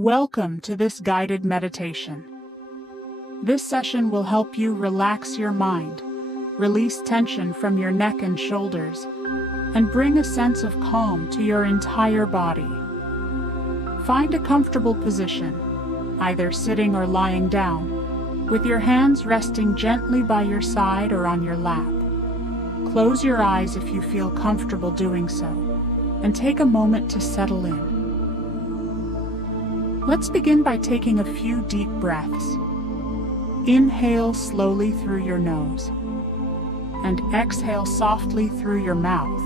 Welcome to this guided meditation. This session will help you relax your mind, release tension from your neck and shoulders, and bring a sense of calm to your entire body. Find a comfortable position, either sitting or lying down, with your hands resting gently by your side or on your lap. Close your eyes if you feel comfortable doing so, and take a moment to settle in. Let's begin by taking a few deep breaths. Inhale slowly through your nose, and exhale softly through your mouth.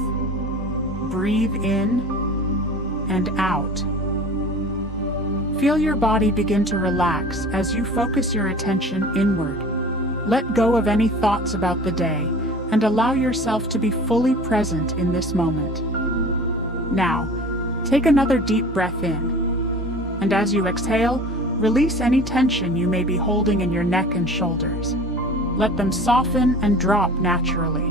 Breathe in and out. Feel your body begin to relax as you focus your attention inward. Let go of any thoughts about the day and allow yourself to be fully present in this moment. Now, take another deep breath in. And as you exhale, release any tension you may be holding in your neck and shoulders. Let them soften and drop naturally.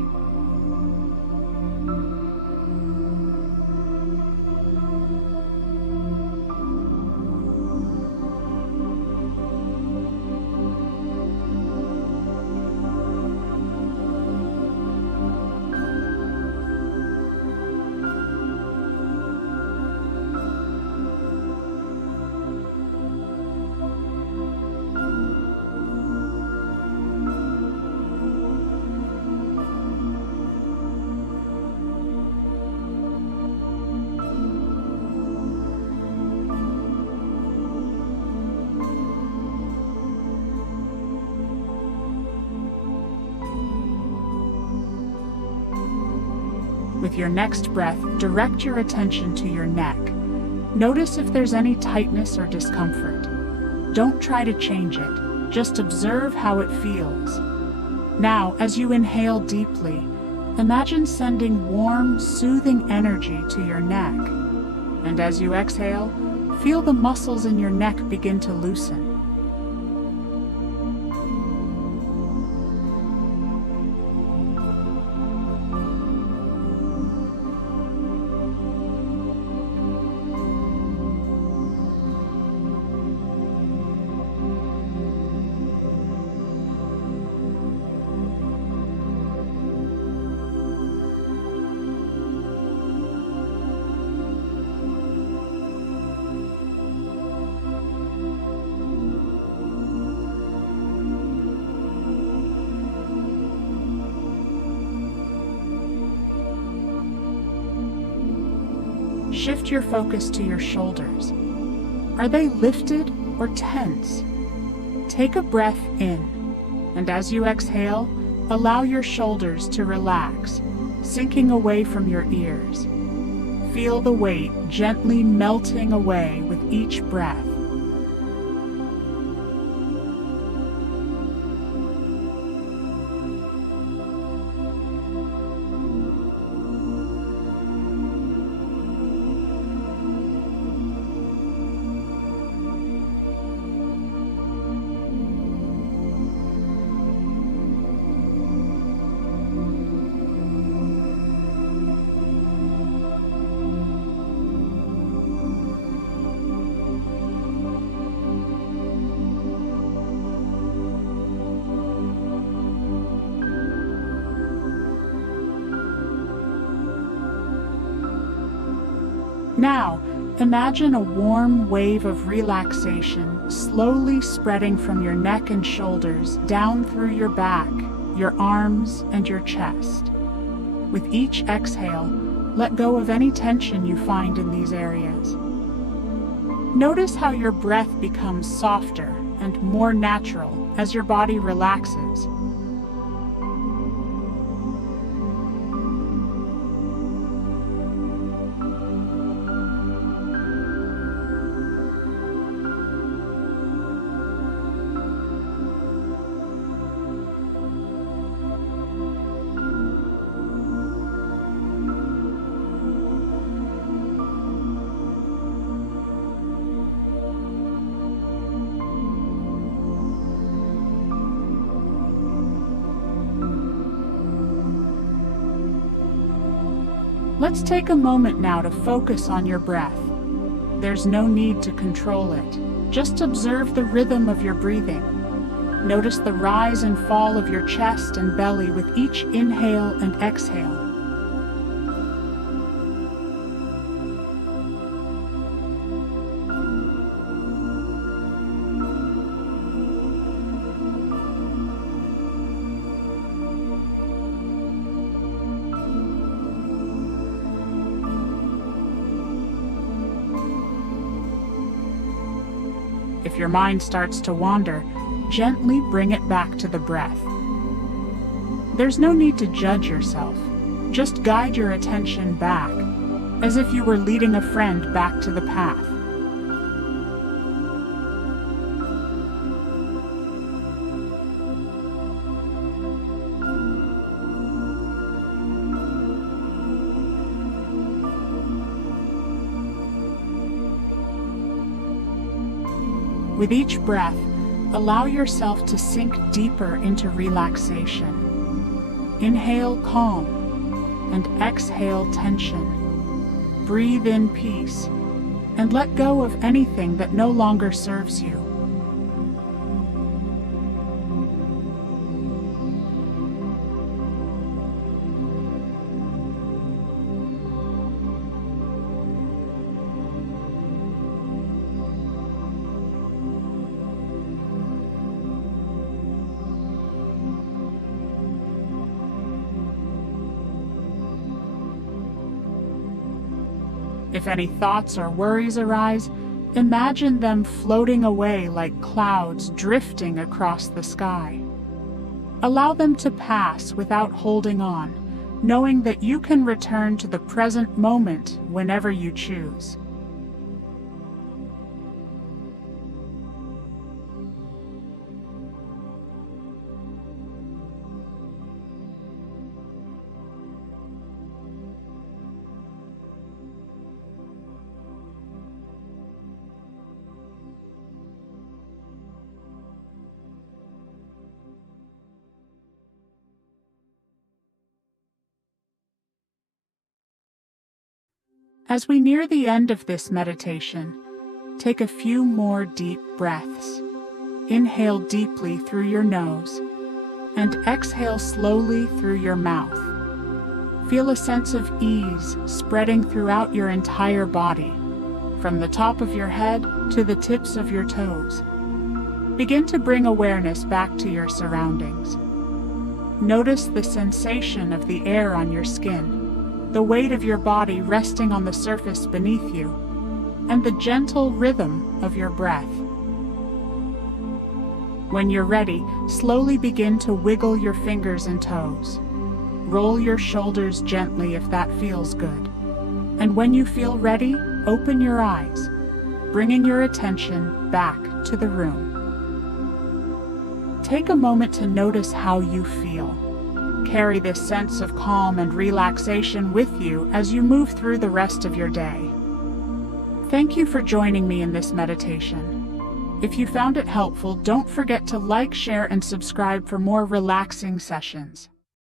With your next breath, direct your attention to your neck. Notice if there's any tightness or discomfort. Don't try to change it, just observe how it feels. Now, as you inhale deeply, imagine sending warm, soothing energy to your neck. And as you exhale, feel the muscles in your neck begin to loosen. Shift your focus to your shoulders. Are they lifted or tense? Take a breath in, and as you exhale, allow your shoulders to relax, sinking away from your ears. Feel the weight gently melting away with each breath. Now, imagine a warm wave of relaxation slowly spreading from your neck and shoulders down through your back, your arms, and your chest. With each exhale, let go of any tension you find in these areas. Notice how your breath becomes softer and more natural as your body relaxes. Let's take a moment now to focus on your breath. There's no need to control it. Just observe the rhythm of your breathing. Notice the rise and fall of your chest and belly with each inhale and exhale. If your mind starts to wander, gently bring it back to the breath. There's no need to judge yourself. Just guide your attention back, as if you were leading a friend back to the path. With each breath, allow yourself to sink deeper into relaxation. Inhale calm and exhale tension. Breathe in peace and let go of anything that no longer serves you. If any thoughts or worries arise, imagine them floating away like clouds drifting across the sky. Allow them to pass without holding on, knowing that you can return to the present moment whenever you choose. As we near the end of this meditation, take a few more deep breaths. Inhale deeply through your nose and exhale slowly through your mouth. Feel a sense of ease spreading throughout your entire body, from the top of your head to the tips of your toes. Begin to bring awareness back to your surroundings. Notice the sensation of the air on your skin, the weight of your body resting on the surface beneath you, and the gentle rhythm of your breath. When you're ready, slowly begin to wiggle your fingers and toes. Roll your shoulders gently if that feels good. And when you feel ready, open your eyes, bringing your attention back to the room. Take a moment to notice how you feel. Carry this sense of calm and relaxation with you as you move through the rest of your day. Thank you for joining me in this meditation. If you found it helpful, don't forget to like, share, and subscribe for more relaxing sessions.